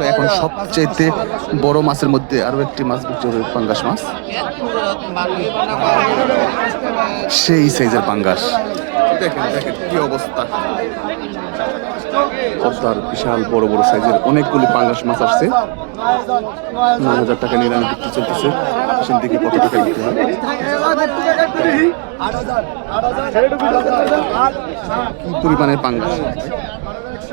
হলো এখন সবচেয়ে বড় মাছের মধ্যে আরও একটি মাছ বিক্রি হবে, পাঙ্গাস মাছ। সেই সাইজের পাঙ্গাস। দেখেন কি অবস্থা। বিশাল বড় বড় সাইজের অনেকগুলি পাঙ্গাস মাছ আসছে। নয় হাজার টাকা নিলামে বিক্রি চলতেছে। সেখান থেকে কত টাকা বিক্রি হয়। কি পরিমাণের পাঙ্গাস?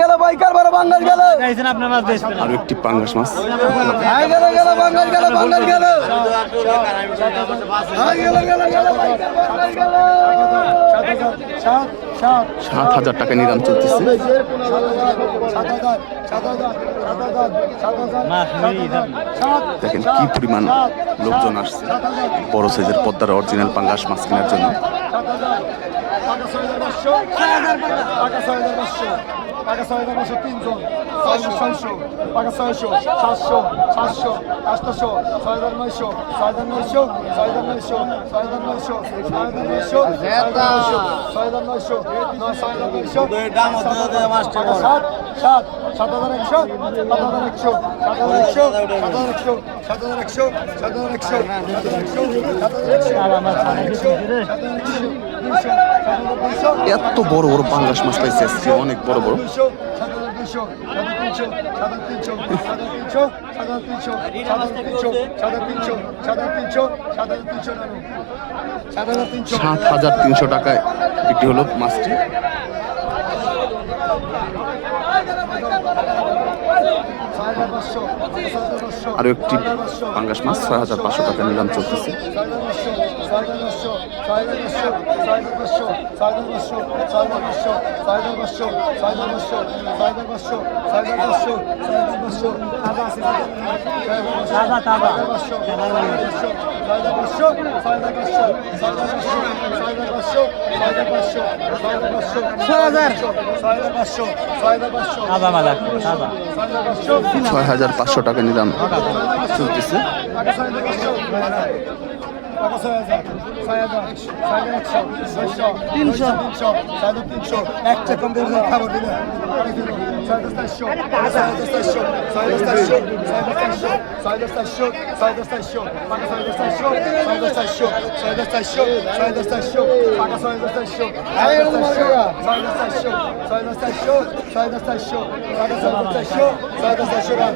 গেল বাইকার বড় বাঙ্গাল গেল। গাইছেন আপনার মাছ বেচবেন আরও একটি পাঙ্গাস মাছ। আয় গেল গেল বাঙ্গাল গেল বাঙ্গাল গেল। আয় গেল গেল গেল বাইকার বাঙ্গাল গেল। সাত সাত সাত হাজার টাকা নিলাম চলতেছে। সাত হাজার সাত হাজার সাত হাজার সাত হাজার মাছ মুড়ি দাম সাত দেখেন কি পরিমাণ লোকজন আসছে। বড় সাইজের পদ্মার অরিজিনাল পাঙ্গাস মাছ কেনার জন্য। টাকা ছয় হাজার পাঁচশো টাকা ছয় হাজার পাঁচশো তিনজন ছয়শো ছয়শো টাকা ছয়শো সাতশো সাতশো আটশো ছয় হাজার নয়শো ছয় হাজার নয়শো ছয় হাজার নয়শো ছয় হাজার নয়শো ছয় হাজার নয়শো ছয় হাজার নয়শো নয় ছয় হাজার নয়শো টাকা সাত সাত সাত হাজার একশো সাত হাজার একশো সাত হাজার একশো সাত হাজার একশো সাত হাজার একশো সাত হাজার একশো সাত হাজার একশো সাত হাজার একশো সাত হাজার একশো সাত হাজার একশো এত বড় বড় বাংলাদেশ মাছ পাইছে অনেক বড় বড়। সাত হাজার তিনশো টাকায় বিক্রি হলো মাছটি। আরও একটি পাঙ্গাস মাছ ছয় হাজার পাঁচশো টাকা নিলাম চলতেছে। ছয় হাজার। ছয় হাজার পাঁচশো ছয় হাজার পাঁচশো ছয় হাজার পাঁচশো টাকা নিলাম চলতেছে। তিনশো। তিনশো। সাড়ে তিনশো। এক টাকা খাবার দিলে Sai das Taixão, sai das Taixão, sai das Taixão, sai das Taixão, sai das Taixão, paga sai das Taixão, sai das Taixão, sai das Taixão, sai das Taixão, paga sai das Taixão, sai das Taixão, sai das Taixão, sai das Taixão, sai das Taixão, paga sai das Taixão, sai das Taixão.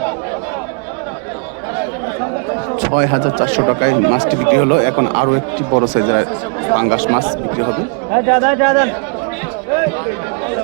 ছয় হাজার চারশো টাকায় মাছটি বিক্রি হলো এখন আরও একটি বড় সাইজের পাঙ্গাস মাছ বিক্রি হবে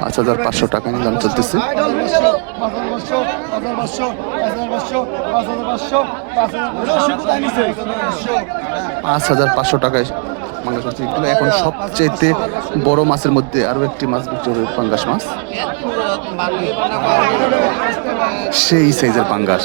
পাঁচ হাজার পাঁচশো টাকা নিলাম চলতেছে। পাঁচ হাজার পাঁচশো টাকায় পাঙ্গাস মাছ হলো এখন সবচেয়ে বড় মাছের মধ্যে আরও একটি মাছ বিক্রি হবে পাঙ্গাস মাছ। সেই সাইজের পাঙ্গাস।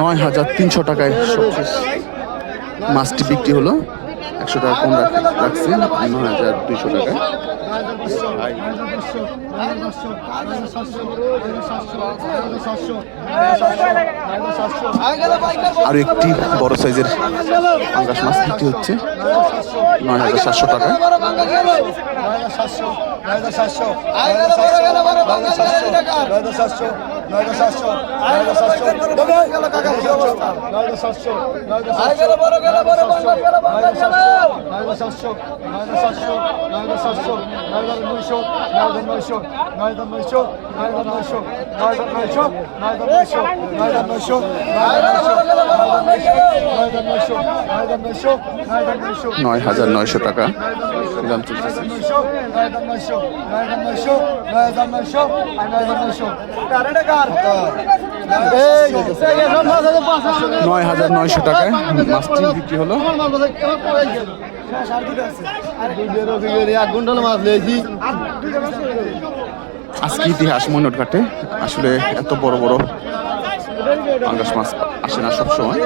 নয় হাজার তিনশো টাকায় মাছটি বিক্রি হলো। একশো টাকা কম রাখছি ন হাজার দুইশো টাকা। আর একটি বড় সাইজের পাঙ্গাস মাছ বিক্রি হচ্ছে, নয় হাজার সাতশো টাকা। সাতশো সাতশো সাতশো নয়টা সাতশো নয়টা সাতশো নয়টা সাতশো নয়টা সাতশো নয়টা সাতশো নয়টা সাতশো নয়টা নয়শো নয়টা নয়শো নয়টা নয়শো নয়টা নয়শো নয়টা নয়শো নয়টা নয়শো নয়টা নয়শো নয় হাজার নয়শো টাকা। দাম চলতেছে। নয় হাজার নয়শো নয় হাজার নয়শো নয় হাজার নয়শো নয় হাজার নয়শো। নয় হাজার নয়শো টাকায় মাছটি বিক্রি হলো মাছ আজকে ইতিহাস মৈনট ঘাটে আসলে এত বড় বড় পাঙ্গাস মাছ আসে না সবসময়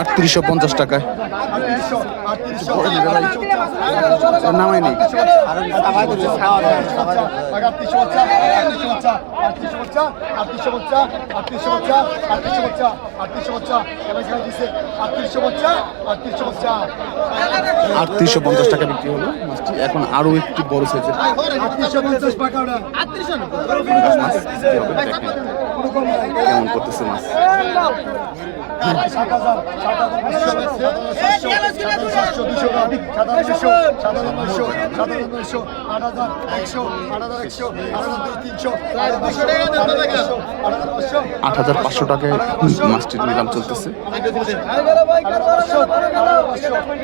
আটত্রিশশো পঞ্চাশ টাকায়। নামাই আটত্রিশশো পঞ্চাশ টাকা বিক্রি হলো মাছটি এখন আরও একটি বড় সাইজের কেমন করতেছে মাছ? আট হাজার পাঁচশো টাকায় মাছটির নিলাম চলতেছে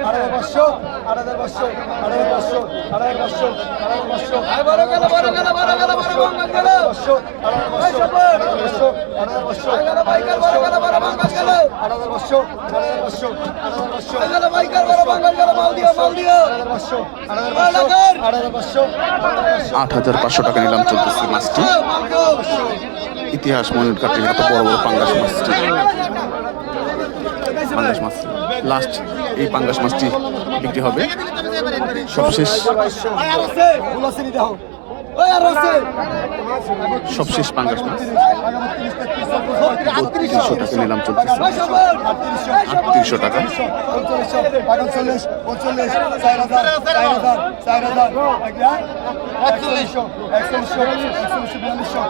আড়াই বছর আড়াই বছর আড়াই বছর আট হাজার পাঁচশো টাকা নিলাম চলতেছে মাছটি। ইতিহাস মনের কাটে এত বড় বড় পাঙ্গাস মাছটি। পাঙ্গাস মাছ লাস্ট এই পাঙ্গাস মাছটি বিক্রি হবে। সবশেষ সবশেষ পাঙ্গাস মাছ। বত্রিশশো টাকা নিলাম চলতেছে। আটত্রিশশো টাকা। পঁয়তাল্লিশ পঁয়তাল্লিশ চার হাজার চার হাজার চার হাজার একচল্লিশশো একচল্লিশশো একচল্লিশশো বিয়াল্লিশশো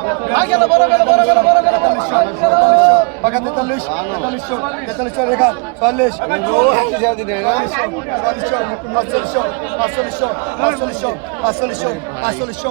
তেতাল্লিশ তেতাল্লিশশো তেতাল্লিশশো রেখা চল্লিশ পাঁচচল্লিশশো পাঁচচল্লিশশো পাঁচচল্লিশশো পাঁচচল্লিশশো পাঁচচল্লিশশো পাঁচচল্লিশশো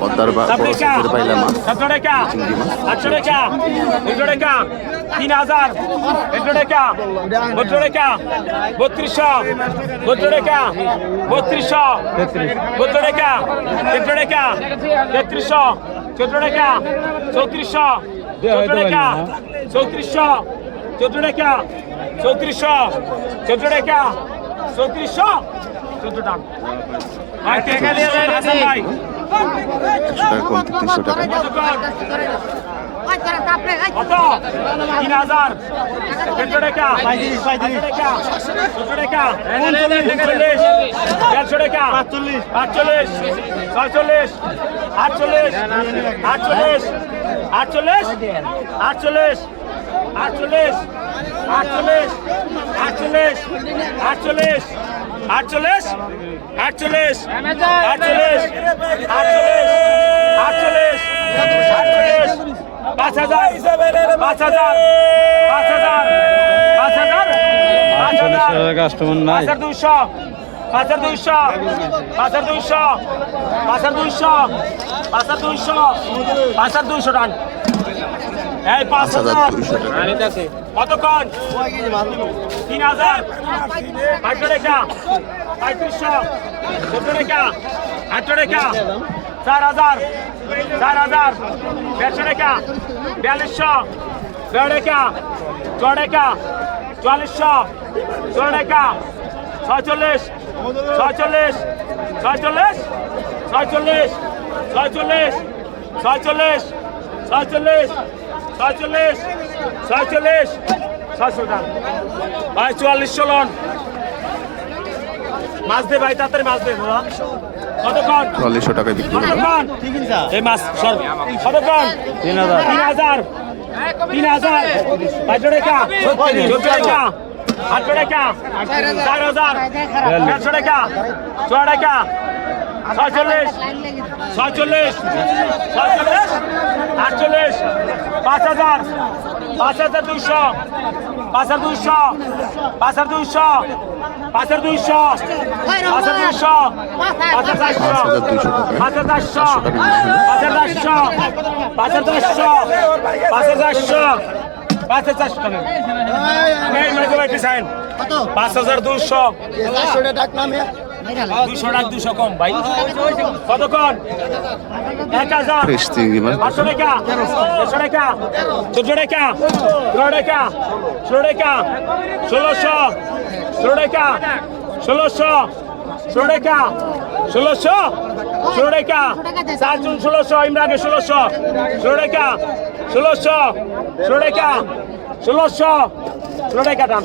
পদ্মার বড় সাইজের পাইলা মাছ সাতশো টাকা চিংড়ি মাছ আটশো টাকা দুশো টাকা তিন হাজার একশো টাকা বত্রিশ টাকা বত্রিশশো বত্রিশ টাকা বত্রিশশো বত্রিশ টাকা তেত্রিশ টাকা তেত্রিশশো চোদ্দ টাকা চৌত্রিশশো চোদ্দ টাকা চৌত্রিশশো চোদ্দ টাকা চৌত্রিশশো চোদ্দ টাকা চৌত্রিশশো একশো টাকা। কম টাকা। আটচল্লিশ ছয়চল্লিশ। আটচল্লিশ। আটচল্লিশ। আটচল্লিশ। আটচল্লিশ। আটচল্লিশ। আটচল্লিশ। আটচল্লিশ। আটচল্লিশ। আটচল্লিশ আটচল্লিশ আটচল্লিশ আটচল্লিশ আটচল্লিশ আটচল্লিশ পাঁচ হাজার পাঁচ হাজার পাঁচ হাজার পাঁচ হাজার পাঁচ হাজার কাস্টমার নাই। পাঁচ হাজার দুইশো পাঁচ হাজার দুইশো পাঁচ হাজার দুইশো পাঁচ হাজার দুইশো পাঁচ দুইশো পাঁচ হাজার দুইশো টান এই পাঁচ পাঁচ হাজার হাজার দুইশো টাকা। কতক্ষণ? তিন হাজার। পাঁচশো টাকা। পঁয়ত্রিশশো। চোদ্দ টাকা। আটশো টাকা। চার হাজার। চার হাজার। দেড়শো টাকা। বিয়াল্লিশশো। দেড় টাকা। ছ টাকা। চুয়াল্লিশশো। ষোলো টাকা। ছয়চল্লিশ। ছয়চল্লিশ। ছয়চল্লিশ। ছয়চল্লিশ। ছয়চল্লিশ। ছয়চল্লিশ। ছয়চল্লিশ। ছয়চল্লিশ ছয়চল্লিশ ছয়শো টাকা ভাই চুয়াল্লিশশো লন মাছ দে ভাই তাড়াতাড়ি মাছ দে। দাদা কতক্ষণ? চুয়াল্লিশশো টাকায় বিক্রি কতক্ষণ? এই মাছ সর। কতক্ষণ? তিন হাজার। তিন হাজার। তিন হাজার পাঁচশো টাকা। চোদ্দ টাকা। আটশো টাকা। চার হাজার। দেড়শো টাকা। ছ টাকা। ছয়চল্লিশ। ছয়চল্লিশ। ছয়চল্লিশ। আটচল্লিশ। পাঁচ হাজার পাঁচ হাজার দুইশো পাঁচ হাজার দুইশো পাঁচ হাজার দুইশো পাঁচ হাজার দুইশো পাঁচ হাজার দুইশো পাঁচ হাজার চারশো পাঁচ হাজার দুইশো টাকায় পাঁচ হাজার চারশো পাঁচ হাজার চারশো পাঁচ হাজার চারশো পাঁচ হাজার চারশো পাঁচ হাজার চারশো টাকা পাঁচ হাজার দুশো দুশো টাকা দুশো কম ভাই। কতক্ষণ? এক হাজার। মাছ পাঁচশো টাকা দেড়শো টাকা চোদ্দ টাকা পনেরো টাকা ষোলো টাকা ষোলোশো ষোলো টাকা ষোলোশো ষোলো টাকা ষোলোশো ষোলো টাকা চারজন ষোলোশো ইমরাকে ষোলোশো ষোলো টাকা ষোলোশো ষোলো টাকা ষোলোশো ষোলো টাকা দাম।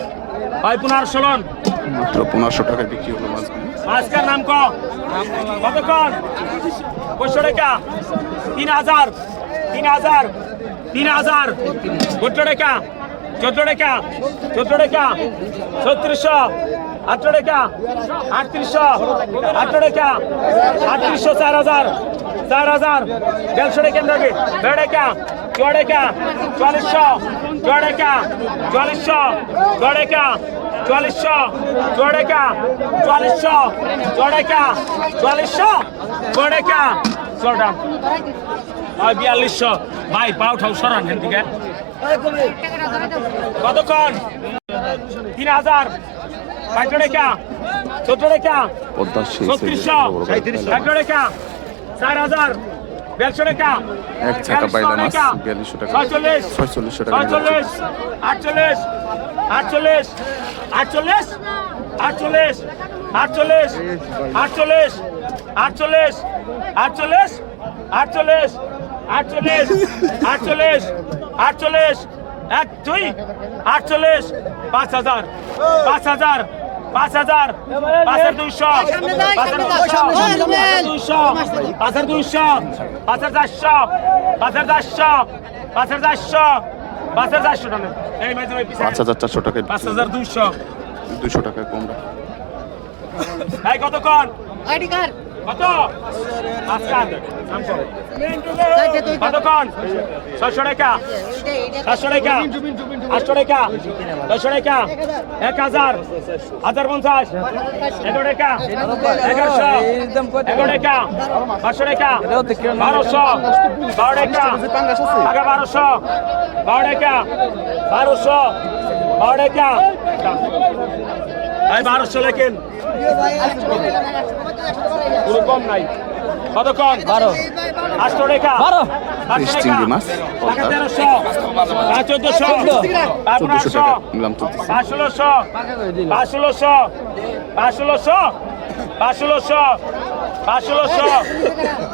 ভাই পুনর ষোলন মাত্র পনেরোশো টাকায় বিক্রি হলো মাছগুলো আজকের নাম কতক্ষণ পঁয়শো টাকা তিন হাজার তিন হাজার তিন হাজার চোদ্দ টাকা চোদ্দ টাকা চোদ্দ টাকা ছত্রিশশো আটশো টাকা আটত্রিশশো আটশো টাকা আটত্রিশশো চার হাজার চার হাজার দেড়শো টাকা দেবে দেড় টাকা ছ টাকা চল্লিশশো ছ টাকা চল্লিশশো ছ টাকা চুয়াল্লিশশো চুয়াডেকা চুয়াল্লিশশো চুয়াডেকা চুয়াল্লিশশো চলটা হয় বিয়াল্লিশশো ভাই পাও ঠাউ সরান হেন থেকে কতক্ষণ তিন হাজার পাঁচশো টাকা চোদ্দ টাকা ছত্রিশশো একশো টাকা চার হাজার এক ছাকা পাইলা মাছ বিয়াল্লিশশো টাকা ছয়চল্লিশশো টাকা ছয়চল্লিশ আটচল্লিশ আটচল্লিশ আটচল্লিশ আটচল্লিশ আটচল্লিশ আটচল্লিশ আটচল্লিশ আটচল্লিশ আটচল্লিশ আটচল্লিশ আটচল্লিশ আটচল্লিশ এক দুই আটচল্লিশ পাঁচ হাজার পাঁচ হাজার পাঁচ হাজার পাঁচের দুইশো পাঁচের দুইশো পাঁচের চারশো পাঁচের চারশো পাঁচের চারশো পাঁচের চারশো টাকা এই মাঝে পাঁচ হাজার চারশো টাকা পাঁচ হাজার দুইশো। দুইশো টাকা কম রাখো এই কতক্ষণ? ID card. কতক্ষণ? ছয়শো টাকা। সাতশো টাকা। আটশো টাকা। ছয়শো টাকা। এক হাজার। হাজার পঞ্চাশ। এগারো টাকা। এগারোশো। এগারো টাকা। পাঁচশো টাকা। বারোশো। বারো টাকা। আগে বারোশো। বারো টাকা। বারোশো। বারো টাকা। এই বারোশো লেখেন। কম নাই। কতক্ষণ? বারো। আটশো টাকা বারো ফ্রেশ চিংড়ি মাছ। টাকা পদ্মার তেরোশো। পাঁচ চোদ্দশো। পাঁচ চোদ্দশো। পনেরোশো টাকা নিলাম চলতেছে পাঁচ ষোলোশো পাঁচ ষোলোশো পাঁচ ষোলোশো পাঁচ ষোলোশো পাঁচ ষোলোশো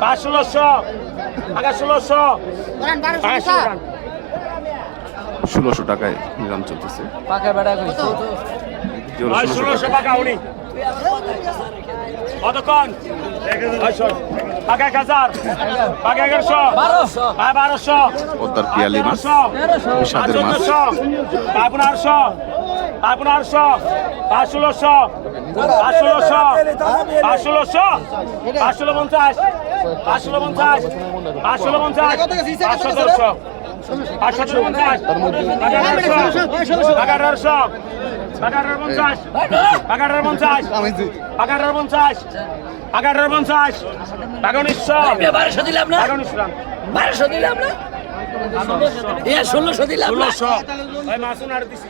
পাঁচ ষোলোশো টাকা ষোলোশো বারোশো পাঁচশো টাকা ষোলোশো টাকায় নিলাম চলতেছে। পাকা বেড়া ষোলোশো টাকা উনি কতক্ষণ? এক হাজার। এগারোশো। বারোশো। পদ্মার পিয়ালি মাছ স্বাদের মাছ। পনেরোশো। পনেরোশো। ষোলোশো। পাঁচ ষোলোশো। পাঁচ ষোলোশো। পাঁচ ষোলো পঞ্চাশ। পাঁচ ষোলো পঞ্চাশ। পাঁচ ষোলো পঞ্চাশ। পাঁচ সতেরোশো। পাঁচ সতেরো বারোশো দিলাম না? বারোশো দিলাম না? এ ষোলোশো দিলাম ষোলোশো। মাসুন আর দিছি।